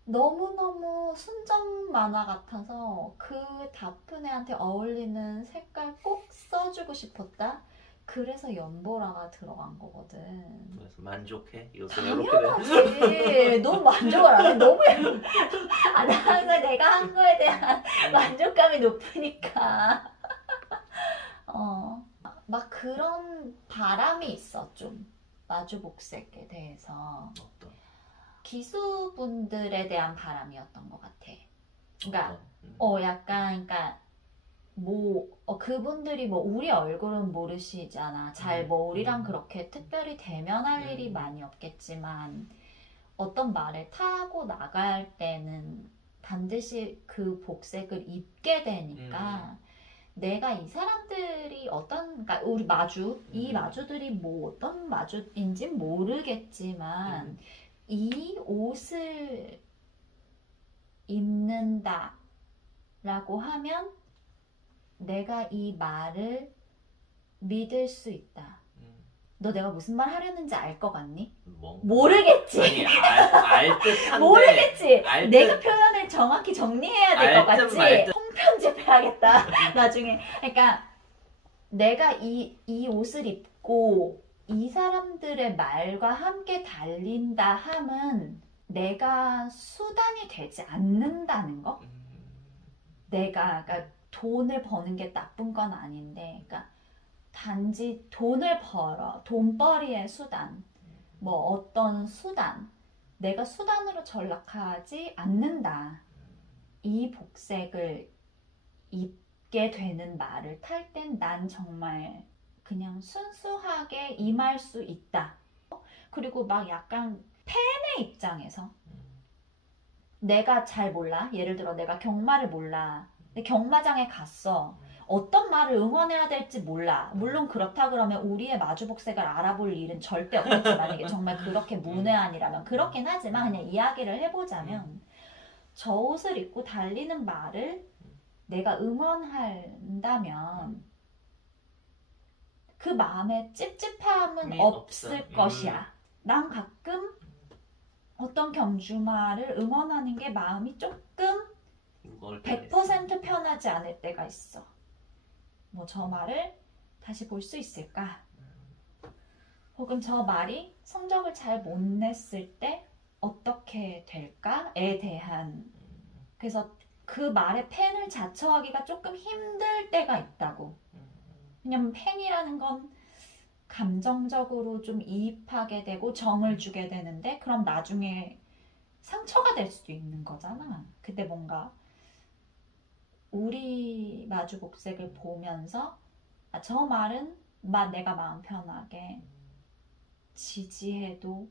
너무너무 순정 만화 같아서 그 다프네한테 어울리는 색깔 꼭 써주고 싶었다. 그래서 연보라가 들어간 거거든. 그래서 만족해? 요새 이렇게 돼. 당연하지. 너무 만족을 안 해. 너무 나 항상 내가 한 거에 대한 만족감이 높으니까. 막 그런 바람이 있어. 좀 마주복색에 대해서. 어떤? 기수분들에 대한 바람이었던 것 같아. 그러니까 약간 그러니까 뭐 그분들이 뭐 우리 얼굴은 모르시잖아. 잘 뭐 우리랑 그렇게 특별히 대면할 일이 많이 없겠지만 어떤 말을 타고 나갈 때는 반드시 그 복색을 입게 되니까 내가 이 사람들이 그러니까 우리 이 마주들이 뭐 어떤 마주인지 모르겠지만 이 옷을 입는다 라고 하면 내가 이 말을 믿을 수 있다. 너 내가 무슨 말 하려는지 알 것 같니? 모르겠지. 아니, 알 듯한데. 모르겠지. 알 내가 표현을 정확히 정리해야 될 것 같지. 통편집해야겠다. 나중에. 그러니까 내가 이 옷을 입고 이 사람들의 말과 함께 달린다 함은 내가 수단이 되지 않는다는 거? 그러니까 돈을 버는 게 나쁜 건 아닌데, 그러니까 단지 돈을 벌어, 돈벌이의 수단, 뭐 어떤 수단, 내가 수단으로 전락하지 않는다. 이 복색을 입게 되는 말을 탈 땐 난 정말 그냥 순수하게 임할 수 있다. 그리고 막 약간 팬의 입장에서 내가 잘 몰라. 예를 들어 내가 경마를 몰라. 근데 경마장에 갔어. 어떤 말을 응원해야 될지 몰라. 물론 그렇다 그러면 우리의 마주복색을 알아볼 일은 절대 없겠지만 이게 정말 그렇게 문외한이라면 그렇긴 하지만 그냥 이야기를 해보자면 저 옷을 입고 달리는 말을 내가 응원한다면 그 마음에 찝찝함은 없을 것이야. 난 가끔 어떤 경주마를 응원하는 게 마음이 조금 100% 편하지 않을 때가 있어. 뭐 저 말을 다시 볼 수 있을까? 혹은 저 말이 성적을 잘 못 냈을 때 어떻게 될까에 대한, 그래서 그 말의 팬을 자처하기가 조금 힘들 때가 있다고. 왜냐면 팬이라는 건 감정적으로 좀 이입하게 되고 정을 주게 되는데 그럼 나중에 상처가 될 수도 있는 거잖아. 근데 뭔가 우리 마주복색을 보면서 저 말은 내가 마음 편하게 지지해도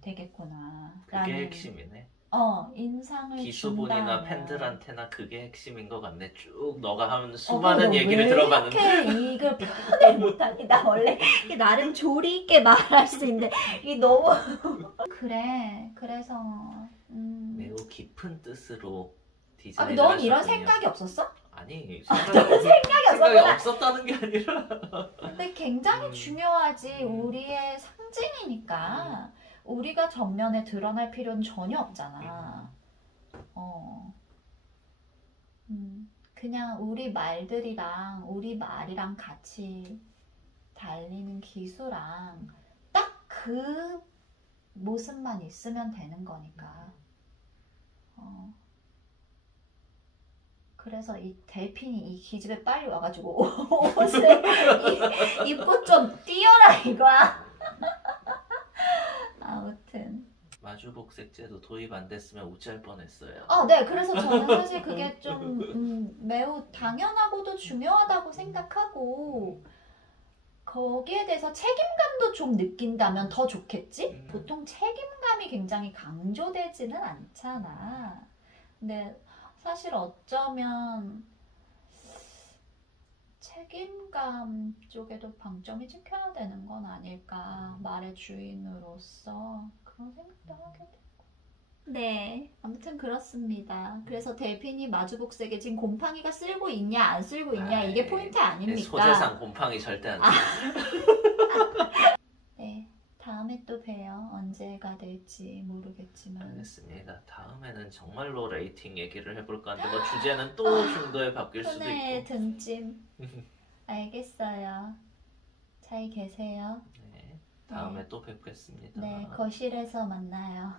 되겠구나. 그게 핵심이네. 인상을 기수분이나 준다면. 팬들한테나 그게 핵심인 것 같네. 쭉 너가 하는 수많은 얘기를 들어봤는데 이렇게 이걸 표현을 못하니? 나 원래 나름 조리 있게 말할 수 있는데 이게 너무 그래. 그래서 매우 깊은 뜻으로 디자인을 넌 하셨군요. 이런 생각이 없었어? 아니, 생각이 없었다는 게 아니라 근데 굉장히 중요하지. 우리의 상징이니까 우리가 전면에 드러날 필요는 전혀 없잖아. 그냥 우리 말들이랑 우리 말이랑 같이 달리는 기수랑 딱 그 모습만 있으면 되는 거니까. 그래서 이 델핀이 이 기집애 빨리 와가지고 옷을 입고 좀 뛰어라 이거야. 아무튼. 마주복색제도 도입 안 됐으면 우짤 뻔했어요. 네. 그래서 저는 사실 그게 좀 매우 당연하고도 중요하다고 생각하고 거기에 대해서 책임감도 좀 느낀다면 더 좋겠지? 보통 책임감이 굉장히 강조되지는 않잖아. 근데 사실 어쩌면 책임감 쪽에도 방점이 찍혀야 되는 건 아닐까. 말의 주인으로서 그런 생각도 하게 되고. 네, 아무튼 그렇습니다. 그래서 델핀이 마주복색에 지금 곰팡이가 쓸고 있냐 안 쓸고 있냐 이게 포인트 아닙니까? 소재상 곰팡이 절대 안 돼. 네, 다음에 또 봬요. 언제가 될지 모르겠지만. 알겠습니다. 다음에는 정말로 레이팅 얘기를 해볼까 하는데 뭐 주제는 또 중도에 바뀔 수도 손에 있고. 등짐. 알겠어요. 잘 계세요. 네, 다음에 또 뵙겠습니다. 네, 거실에서 만나요.